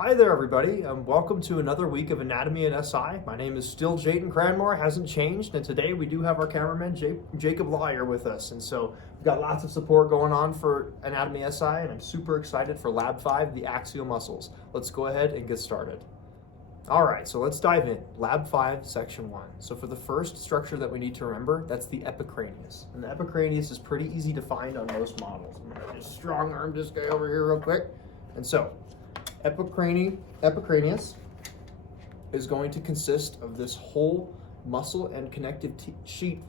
Hi there, everybody. Welcome to another week of Anatomy and SI. My name is still Jayden Cranmore, hasn't changed, and today we do have our cameraman Jacob Lyer with us. And so we've got lots of support going on for Anatomy SI, and I'm super excited for Lab 5, the axial muscles. Let's go ahead and get started. All right, so let's dive in. Lab 5, Section 1. So for the first structure that we need to remember, that's the epicranius. And the epicranius is pretty easy to find on most models. I'm gonna just strong arm this guy over here real quick. And so, epicranius is going to consist of this whole muscle and connective sheet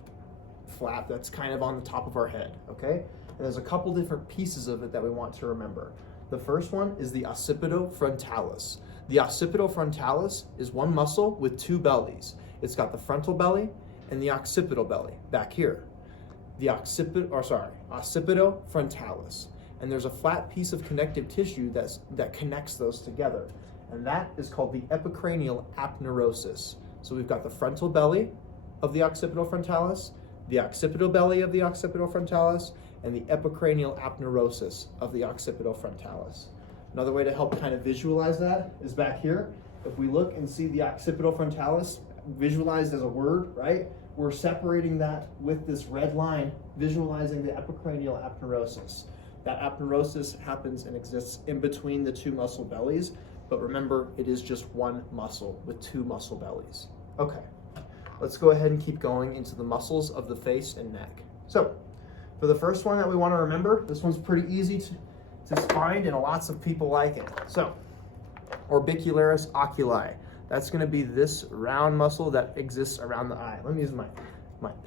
flap that's kind of on the top of our head, okay? And there's a couple different pieces of it that we want to remember. The first one is the occipitofrontalis. The occipitofrontalis is one muscle with two bellies. It's got the frontal belly and the occipital belly back here. The occipitofrontalis. And there's a flat piece of connective tissue that connects those together. And that is called the epicranial aponeurosis. So we've got the frontal belly of the occipitofrontalis, the occipital belly of the occipitofrontalis, and the epicranial aponeurosis of the occipitofrontalis. Another way to help kind of visualize that is back here. If we look and see the occipitofrontalis visualized as a word, right? We're separating that with this red line, visualizing the epicranial aponeurosis. That aponeurosis happens and exists in between the two muscle bellies, but remember, it is just one muscle with two muscle bellies. Okay, let's go ahead and keep going into the muscles of the face and neck. So, for the first one that we want to remember, this one's pretty easy to find and lots of people like it. So, orbicularis oculi. That's going to be this round muscle that exists around the eye. Let me use my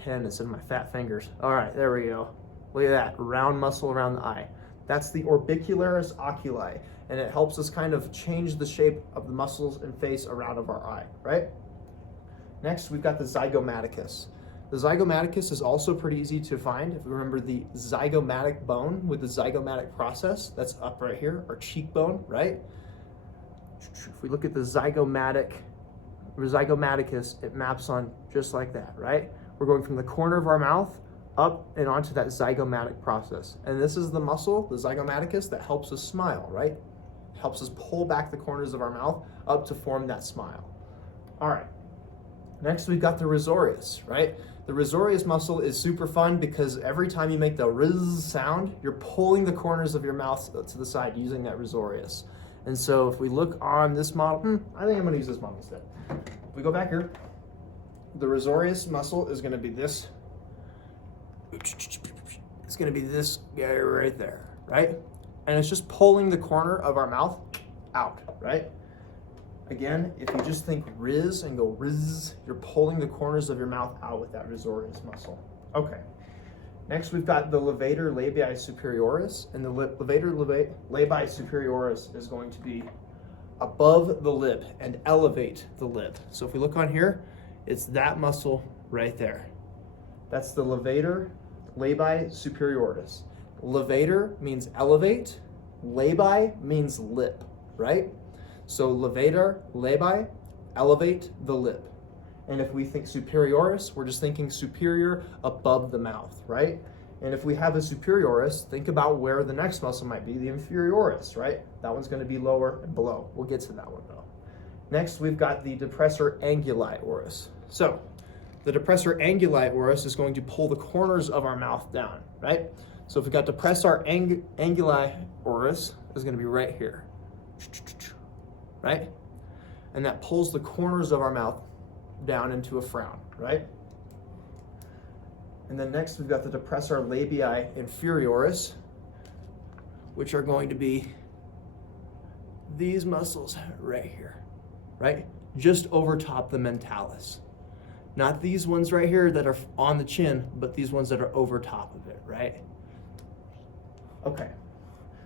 pen instead of my fat fingers. All right, there we go. Look at that, round muscle around the eye. That's the orbicularis oculi, and it helps us kind of change the shape of the muscles and face around of our eye, right? Next, we've got the zygomaticus. The zygomaticus is also pretty easy to find. If we remember the zygomatic bone with the zygomatic process, that's up right here, our cheekbone, right? If we look at the zygomaticus, it maps on just like that, right? We're going from the corner of our mouth up and onto that zygomatic process. And this is the muscle, the zygomaticus, that helps us smile, right? Helps us pull back the corners of our mouth up to form that smile. All right, next we've got the risorius, right? The risorius muscle is super fun because every time you make the riz sound, you're pulling the corners of your mouth to the side using that risorius. And so if we look on this model, I think I'm gonna use this model instead. If we go back here, the risorius muscle is gonna be this. It's gonna be this guy right there, right? And it's just pulling the corner of our mouth out, right? Again, if you just think riz and go riz, you're pulling the corners of your mouth out with that risorius muscle. Okay. Next, we've got the levator labii superioris, and the levator labii superioris is going to be above the lip and elevate the lip. So if we look on here, it's that muscle right there. That's the levator labii superioris. Levator means elevate, labii means lip, right? So levator labii, elevate the lip. And if we think superioris, we're just thinking superior above the mouth, right? And if we have a superioris, think about where the next muscle might be, the inferioris, right? That one's gonna be lower and below. We'll get to that one though. Next, we've got the depressor anguli oris. So, the depressor anguli oris is going to pull the corners of our mouth down, right? So if we've got depressor anguli oris, is gonna be right here, right? And that pulls the corners of our mouth down into a frown, right? And then next we've got the depressor labii inferioris, which are going to be these muscles right here, right? Just over top the mentalis. Not these ones right here that are on the chin, but these ones that are over top of it, right? Okay,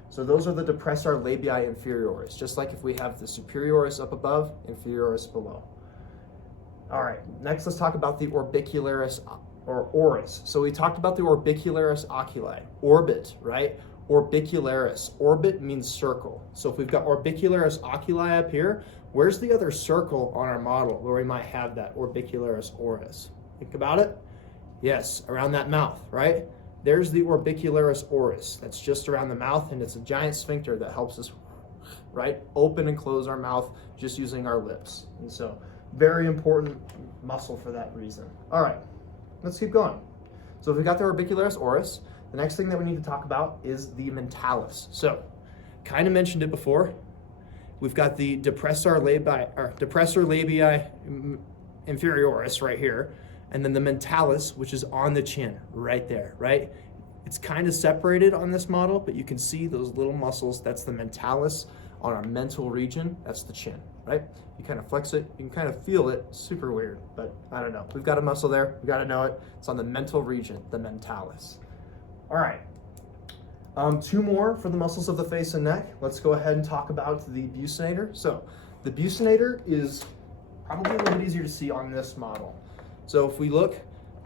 so those are the depressor labii inferioris, just like if we have the superioris up above, inferioris below. All right, next let's talk about the orbicularis or oris. So we talked about the orbicularis oculi, orbit, right? Orbicularis, orbit means circle. So if we've got orbicularis oculi up here, where's the other circle on our model where we might have that orbicularis oris? Think about it. Yes, around that mouth, right? There's the orbicularis oris. That's just around the mouth, and it's a giant sphincter that helps us right? Open and close our mouth just using our lips. And so very important muscle for that reason. All right, let's keep going. So if we got the orbicularis oris, the next thing that we need to talk about is the mentalis. So kind of mentioned it before. We've got the depressor labii inferioris right here, and then the mentalis, which is on the chin right there, right? It's kind of separated on this model, but you can see those little muscles. That's the mentalis on our mental region. That's the chin, right? You kind of flex it, you can kind of feel it. Super weird, but I don't know. We've got a muscle there, we got to know it. It's on the mental region, the mentalis. All right, 2 more for the muscles of the face and neck. Let's go ahead and talk about the buccinator. So the buccinator is probably a little bit easier to see on this model. So if we look,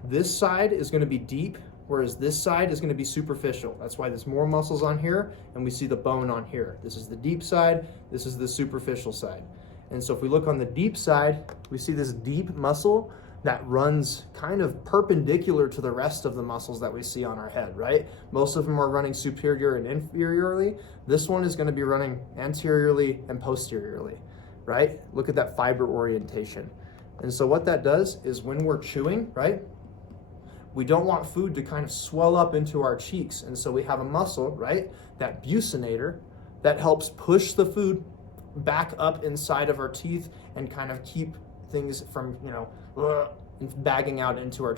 this side is going to be deep, whereas this side is going to be superficial. That's why there's more muscles on here, and we see the bone on here. This is the deep side, this is the superficial side. And so if we look on the deep side, we see this deep muscle that runs kind of perpendicular to the rest of the muscles that we see on our head, right? Most of them are running superior and inferiorly. This one is going to be running anteriorly and posteriorly, right? Look at that fiber orientation. And so what that does is when we're chewing, right, we don't want food to kind of swell up into our cheeks. And so we have a muscle, right, that buccinator, that helps push the food back up inside of our teeth and kind of keep things from, bagging out into our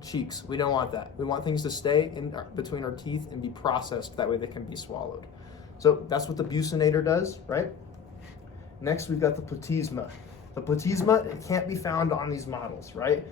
cheeks. We don't want that. We want things to stay in between our teeth and be processed. That way they can be swallowed. So that's what the buccinator does, right? Next, we've got the platysma. The platysma, it can't be found on these models, right?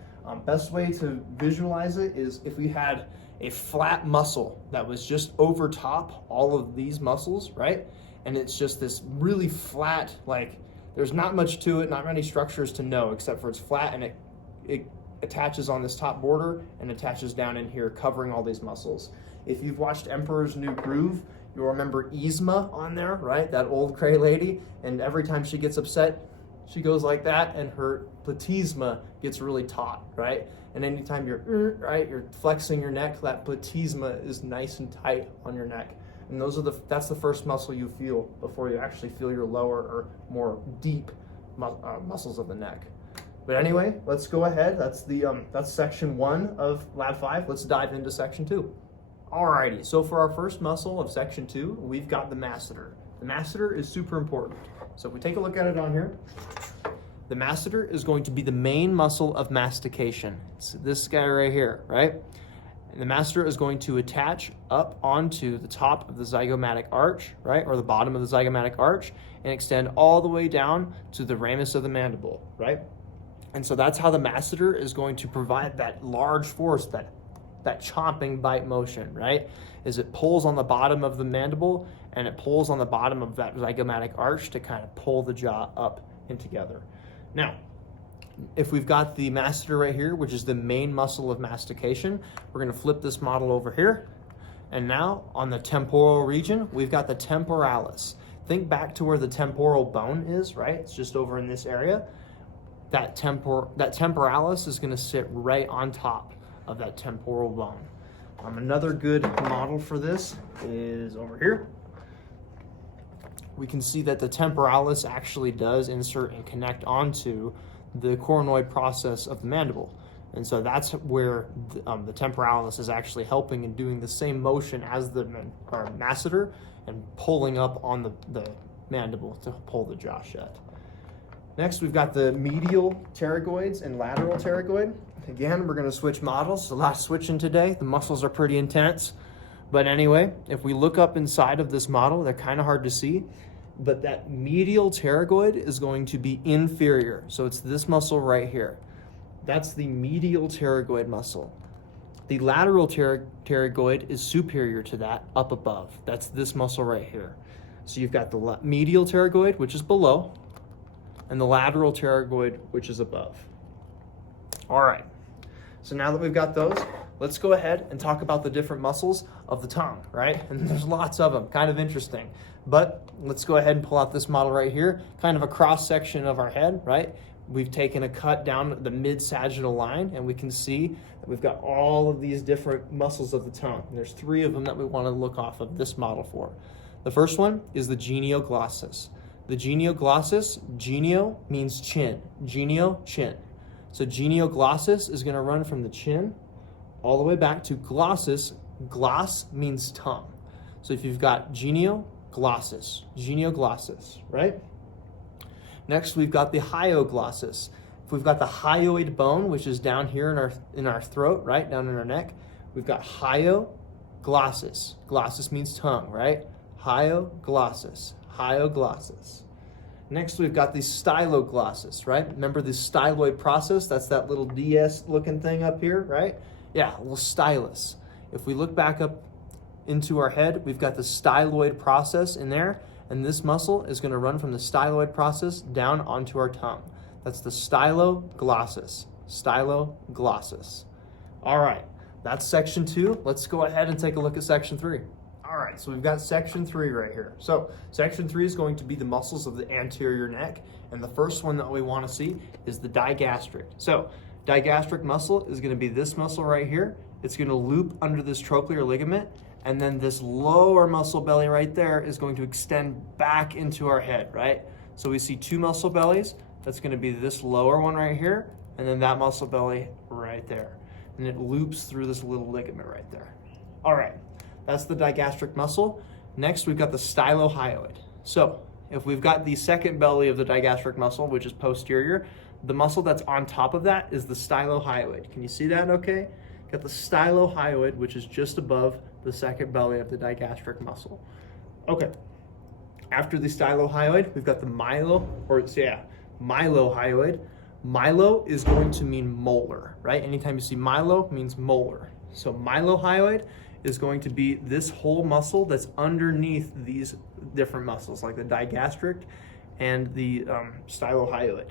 Best way to visualize it is if we had a flat muscle that was just over top all of these muscles, right? And it's just this really flat, like there's not much to it, not many structures to know, except for it's flat and it attaches on this top border and attaches down in here, covering all these muscles. If you've watched Emperor's New Groove, you'll remember Yzma on there, right? That old gray lady. And every time she gets upset, she goes like that, and her platysma gets really taut, right? And anytime you're flexing your neck, that platysma is nice and tight on your neck. And that's the first muscle you feel before you actually feel your lower or more deep muscles of the neck. But anyway, let's go ahead. That's section 1 of Lab 5. Let's dive into section 2. Alrighty, so for our first muscle of section 2, we've got the masseter. The masseter is super important. So if we take a look at it on here, the masseter is going to be the main muscle of mastication. It's this guy right here, right? And the masseter is going to attach up onto the top of the zygomatic arch, right? Or the bottom of the zygomatic arch, and extend all the way down to the ramus of the mandible, right? And so that's how the masseter is going to provide that large force, that chomping bite motion, right? Is it pulls on the bottom of the mandible and it pulls on the bottom of that zygomatic arch to kind of pull the jaw up and together. Now, if we've got the masseter right here, which is the main muscle of mastication, we're going to flip this model over here. And now on the temporal region, we've got the temporalis. Think back to where the temporal bone is, right? It's just over in this area. That temporalis is going to sit right on top of that temporal bone. Another good model for this is over here. We can see that the temporalis actually does insert and connect onto the coronoid process of the mandible. And so that's where the temporalis is actually helping and doing the same motion as the masseter and pulling up on the mandible to pull the jaw shut. Next, we've got the medial pterygoids and lateral pterygoid. Again, we're going to switch models. There's a lot of switching today. The muscles are pretty intense. But anyway, if we look up inside of this model, they're kind of hard to see. But that medial pterygoid is going to be inferior. So it's this muscle right here. That's the medial pterygoid muscle. The lateral pterygoid is superior to that, up above. That's this muscle right here. So you've got the medial pterygoid, which is below, and the lateral pterygoid, which is above. All right, so now that we've got those, let's go ahead and talk about the different muscles of the tongue, right? And there's lots of them, kind of interesting. But let's go ahead and pull out this model right here, kind of a cross-section of our head, right? We've taken a cut down the mid-sagittal line, and we can see that we've got all of these different muscles of the tongue. And there's 3 of them that we want to look off of this model for. The first one is the genioglossus. The genioglossus, genio means chin. Genio, chin. So genioglossus is going to run from the chin all the way back to glossus. Gloss means tongue. So if you've got genioglossus, right? Next, we've got the hyoglossus. If we've got the hyoid bone, which is down here in our throat, right, down in our neck, we've got hyoglossus. Glossus means tongue, right? Hyoglossus. Next, we've got the styloglossus, right? Remember the styloid process? That's that little DS looking thing up here, right? Yeah, a little stylus. If we look back up into our head, we've got the styloid process in there, and this muscle is going to run from the styloid process down onto our tongue. That's the styloglossus. All right, that's section 2. Let's go ahead and take a look at section 3. All right, so we've got section 3 right here. So section 3 is going to be the muscles of the anterior neck, and the first one that we want to see is the digastric. So digastric muscle is going to be this muscle right here. It's going to loop under this trochlear ligament, and then this lower muscle belly right there is going to extend back into our head, right? So we see 2 muscle bellies. That's going to be this lower one right here, and then that muscle belly right there. And it loops through this little ligament right there. All right, that's the digastric muscle. Next, we've got the stylohyoid. So if we've got the second belly of the digastric muscle, which is posterior, the muscle that's on top of that is the stylohyoid. Can you see that okay? Got the stylohyoid, which is just above the second belly of the digastric muscle. Okay. After the stylohyoid, we've got the mylohyoid. Mylo is going to mean molar, right? Anytime you see mylo, means molar. So mylohyoid is going to be this whole muscle that's underneath these different muscles, like the digastric and the stylohyoid.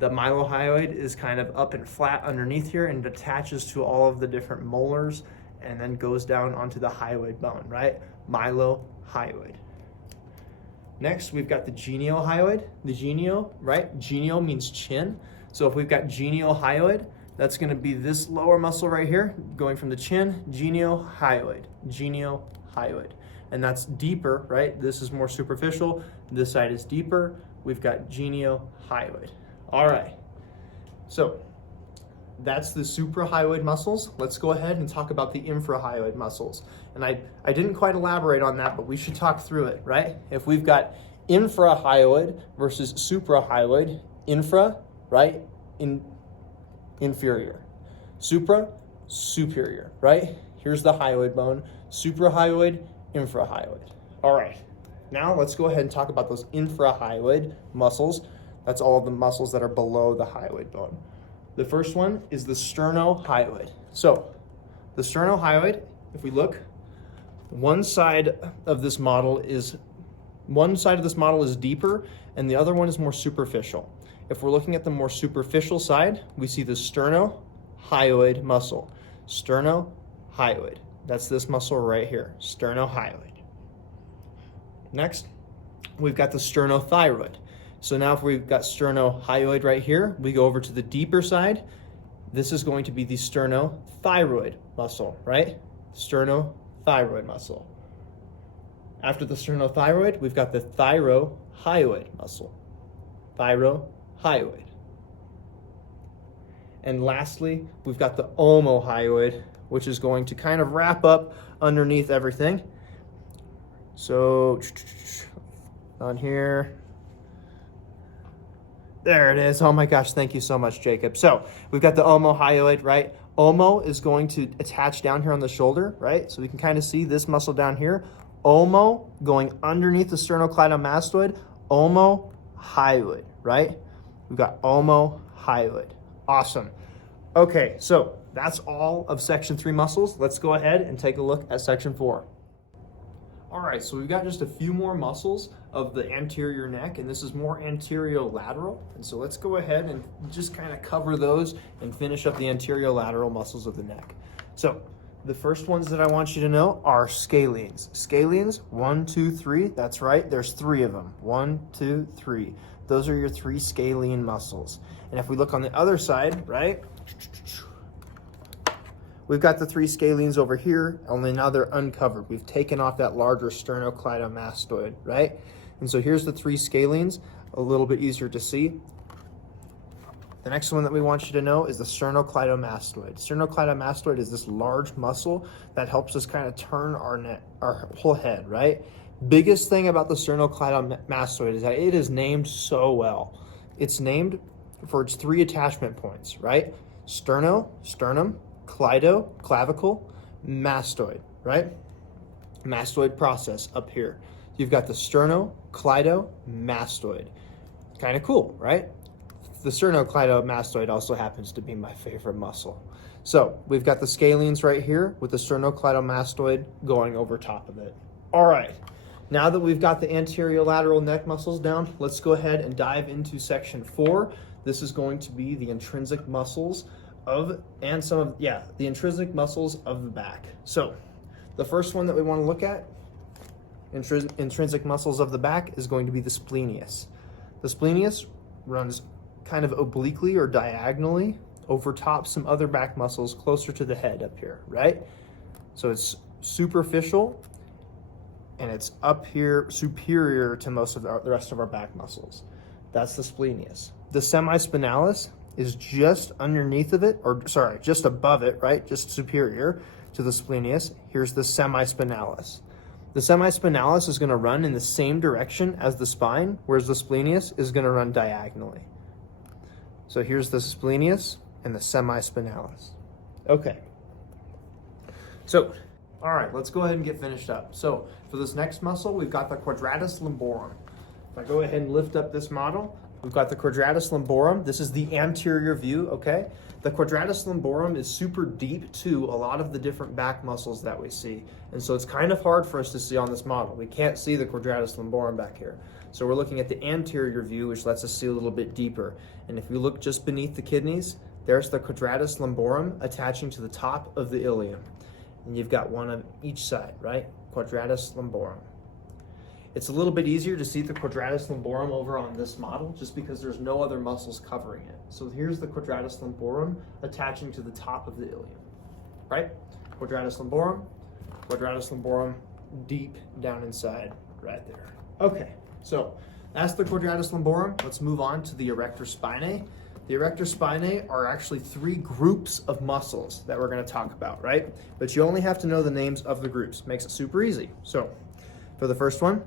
The mylohyoid is kind of up and flat underneath here and attaches to all of the different molars and then goes down onto the hyoid bone, right? Mylohyoid. Next, we've got the geniohyoid. The genio, right? Genio means chin. So if we've got geniohyoid, that's going to be this lower muscle right here, going from the chin, geniohyoid. And that's deeper, right? This is more superficial. This side is deeper. We've got geniohyoid. All right, so that's the suprahyoid muscles. Let's go ahead and talk about the infrahyoid muscles. And I didn't quite elaborate on that, but we should talk through it, right? If we've got infrahyoid versus suprahyoid, infra, right? Inferior. Supra, superior, right? Here's the hyoid bone. Suprahyoid, infrahyoid. All right, now let's go ahead and talk about those infrahyoid muscles. That's all of the muscles that are below the hyoid bone. The first one is the sternohyoid. So the sternohyoid, if we look, one side of this model is deeper and the other one is more superficial. If we're looking at the more superficial side, we see the sternohyoid muscle. Sternohyoid. That's this muscle right here, sternohyoid. Next, we've got the sternothyroid. So now if we've got sternohyoid right here, we go over to the deeper side. This is going to be the sternothyroid muscle, right? Sternothyroid muscle. After the sternothyroid, we've got the thyrohyoid muscle. Thyrohyoid. And lastly, we've got the omohyoid, which is going to kind of wrap up underneath everything. So on here. There it is. Oh my gosh, thank you so much, Jacob. So we've got the omohyoid, right? Omo is going to attach down here on the shoulder, right? So we can kind of see this muscle down here. Omo going underneath the sternocleidomastoid. Omohyoid, right? We've got omohyoid. Awesome. Okay, so that's all of section 3 muscles. Let's go ahead and take a look at section 4. All right, so we've got just a few more muscles of the anterior neck, and this is more anterolateral. And so let's go ahead and just kind of cover those and finish up the anterolateral muscles of the neck. So the first ones that I want you to know are scalenes. Scalenes, 1, 2, 3. That's right, there's 3 of them. 1, 2, 3. Those are your 3 scalene muscles. And if we look on the other side, right? We've got the 3 scalenes over here, only now they're uncovered. We've taken off that larger sternocleidomastoid, right? And so here's the 3 scalenes, a little bit easier to see. The next one that we want you to know is the sternocleidomastoid. Sternocleidomastoid is this large muscle that helps us kind of turn our whole head, right? Biggest thing about the sternocleidomastoid is that it is named so well. It's named for its 3 attachment points, right? Sterno, sternum, cleido, clavicle, mastoid, right? Mastoid process up here. You've got the sternocleidomastoid. Kind of cool, right? The sternocleidomastoid also happens to be my favorite muscle. So we've got the scalenes right here with the sternocleidomastoid going over top of it. All right, now that we've got the anterolateral neck muscles down, let's go ahead and dive into section 4. This is going to be the intrinsic muscles the intrinsic muscles of the back. So the first one that we want to look at, intrinsic muscles of the back, is going to be the splenius. The splenius runs kind of obliquely or diagonally over top some other back muscles closer to the head up here, right? So it's superficial and it's up here superior to most of the rest of our back muscles. That's the splenius. The semispinalis is just underneath of it, just above it, right? Just superior to the splenius. Here's the semispinalis. The semispinalis is going to run in the same direction as the spine, whereas the splenius is going to run diagonally. So here's the splenius and the semispinalis. Okay. So, all right, let's go ahead and get finished up. So for this next muscle, we've got the quadratus lumborum. If I go ahead and lift up this model, we've got the quadratus lumborum. This is the anterior view, okay? The quadratus lumborum is super deep to a lot of the different back muscles that we see. And so it's kind of hard for us to see on this model. We can't see the quadratus lumborum back here. So we're looking at the anterior view, which lets us see a little bit deeper. And if you look just beneath the kidneys, there's the quadratus lumborum attaching to the top of the ilium. And you've got one on each side, right? Quadratus lumborum. It's a little bit easier to see the quadratus lumborum over on this model just because there's no other muscles covering it. So here's the quadratus lumborum attaching to the top of the ilium, right? Quadratus lumborum deep down inside right there. Okay, so that's the quadratus lumborum. Let's move on to the erector spinae. The erector spinae are actually 3 groups of muscles that we're going to talk about, right? But you only have to know the names of the groups. Makes it super easy. So for the first one,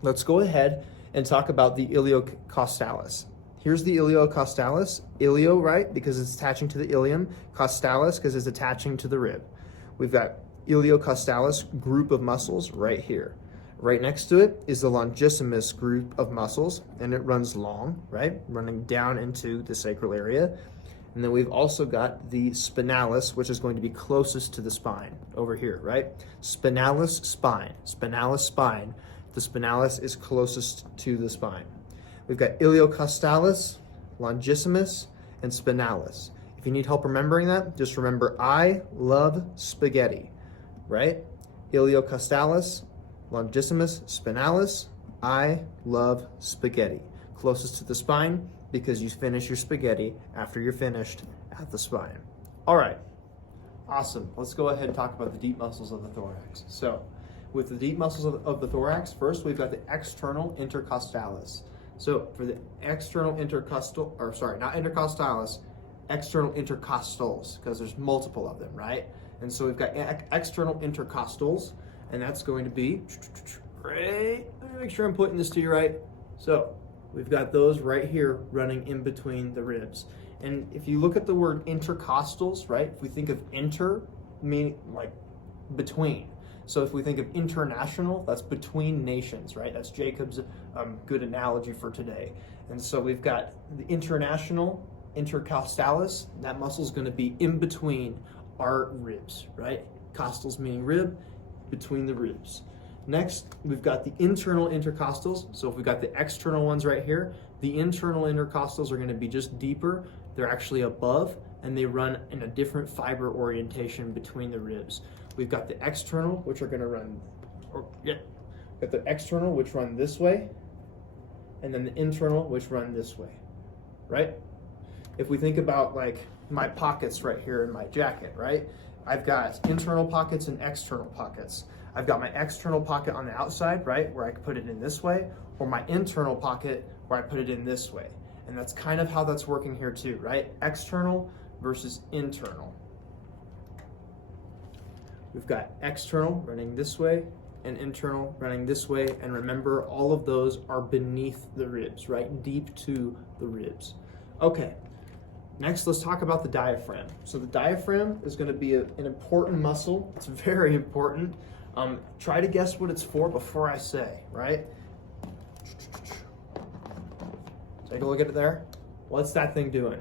let's go ahead and talk about the iliocostalis. Here's the iliocostalis. Ilio, right, because it's attaching to the ilium. Costalis, because it's attaching to the rib. We've got iliocostalis group of muscles right here. Right next to it is the longissimus group of muscles, and it runs long, right, running down into the sacral area. And then we've also got the spinalis, which is going to be closest to the spine over here, right? Spinalis spine. The spinalis is closest to the spine. We've got iliocostalis, longissimus, and spinalis. If you need help remembering that, just remember I love spaghetti, right? Iliocostalis, longissimus, spinalis, I love spaghetti. Closest to the spine because you finish your spaghetti after you're finished at the spine. All right, awesome. Let's go ahead and talk about the deep muscles of the thorax. So with the deep muscles of the thorax, first we've got the external intercostalis. So for the external intercostal, external intercostals, because there's multiple of them, right? And so we've got external intercostals, and that's going to be, right, let me make sure I'm putting this to you right. So we've got those right here running in between the ribs. And if you look at the word intercostals, right, if we think of inter, meaning like between. So if we think of international, that's between nations, right? That's Jacob's good analogy for today. And so we've got the international intercostalis. That muscle is going to be in between our ribs, right? Costals meaning rib, between the ribs. Next, we've got the internal intercostals. So if we've got the external ones right here, the internal intercostals are going to be just deeper. They're actually above, and they run in a different fiber orientation between the ribs. We've got the external, which are going to run, got the external, which run this way, and then the internal, which run this way, right? If we think about like my pockets right here in my jacket, right? I've got internal pockets and external pockets. I've got my external pocket on the outside, right, where I can put it in this way, or my internal pocket where I put it in this way. And that's kind of how that's working here too, right? External versus internal. We've got external running this way and internal running this way. And remember, all of those are beneath the ribs, right? Deep to the ribs. Okay, next let's talk about the diaphragm. So the diaphragm is going to be an important muscle. It's very important. Try to guess what it's for before I say, right? Take a look at it there. What's that thing doing?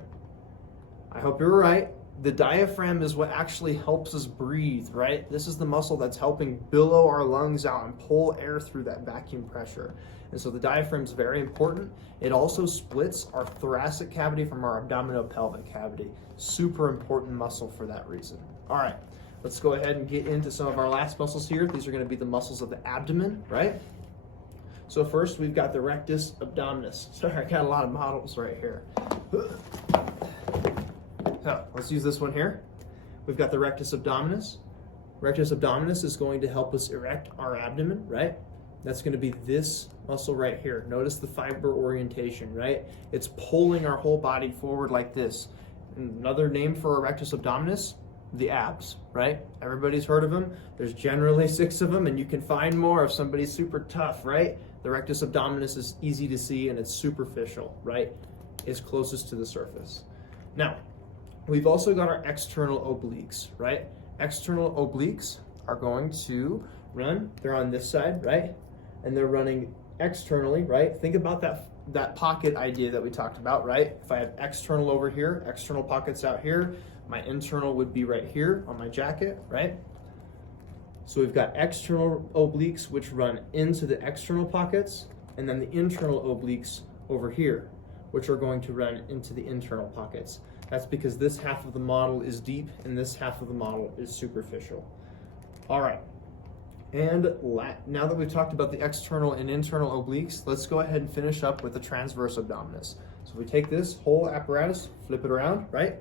I hope you're right. The diaphragm is what actually helps us breathe, right? This is the muscle that's helping billow our lungs out and pull air through that vacuum pressure. And so the diaphragm is very important. It also splits our thoracic cavity from our abdominopelvic cavity. Super important muscle for that reason. All right, let's go ahead and get into some of our last muscles here. These are going to be the muscles of the abdomen, right? So first we've got the rectus abdominis. Sorry, I got a lot of models right here. So let's use this one here. We've got the rectus abdominis. Rectus abdominis is going to help us erect our abdomen, right? That's going to be this muscle right here. Notice the fiber orientation, right? It's pulling our whole body forward like this. Another name for a rectus abdominis, the abs, right? Everybody's heard of them. There's generally 6 of them, and you can find more if somebody's super tough, right? The rectus abdominis is easy to see, and it's superficial, right? It's closest to the surface. Now, we've also got our external obliques, right? External obliques are going to run, they're on this side, right? And they're running externally, right? Think about that pocket idea that we talked about, right? If I have external over here, external pockets out here, my internal would be right here on my jacket, right? So we've got external obliques which run into the external pockets, and then the internal obliques over here, which are going to run into the internal pockets. That's because this half of the model is deep and this half of the model is superficial. All right, and now that we've talked about the external and internal obliques, let's go ahead and finish up with the transverse abdominis. So we take this whole apparatus, flip it around, right?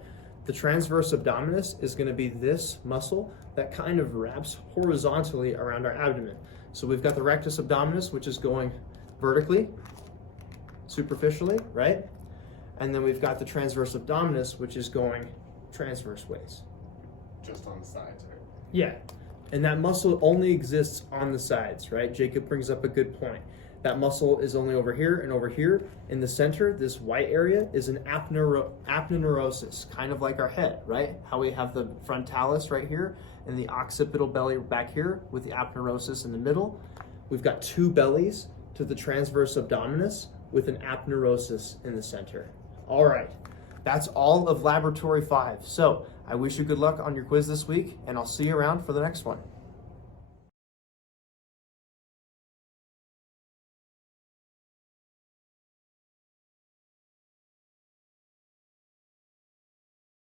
The transverse abdominis is going to be this muscle that kind of wraps horizontally around our abdomen. So we've got the rectus abdominis, which is going vertically, superficially, right? And then we've got the transverse abdominis, which is going transverse ways. Just on the sides, right? Yeah, and that muscle only exists on the sides, right? Jacob brings up a good point. That muscle is only over here and over here. In the center, this white area is an aponeurosis, kind of like our head, right? How we have the frontalis right here and the occipital belly back here with the aponeurosis in the middle. We've got 2 bellies to the transverse abdominis with an aponeurosis in the center. All right, that's all of Laboratory 5. So I wish you good luck on your quiz this week, and I'll see you around for the next one.